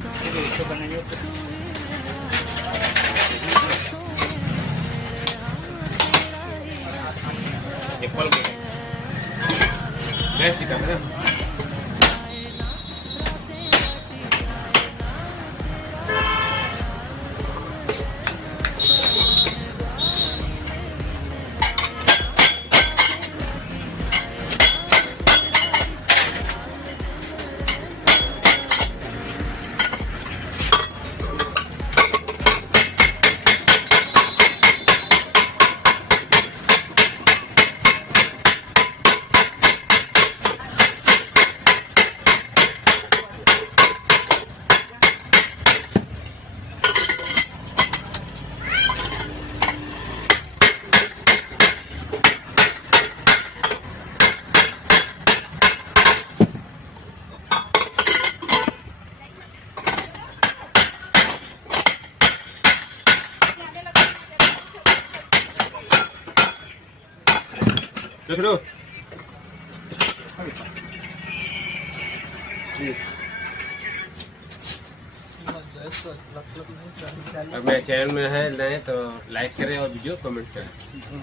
इसको बनाएंगे एप्पल को गैस टिका है चलो अब मेरे चैनल में है नए तो लाइक करें और वीडियो कमेंट करें।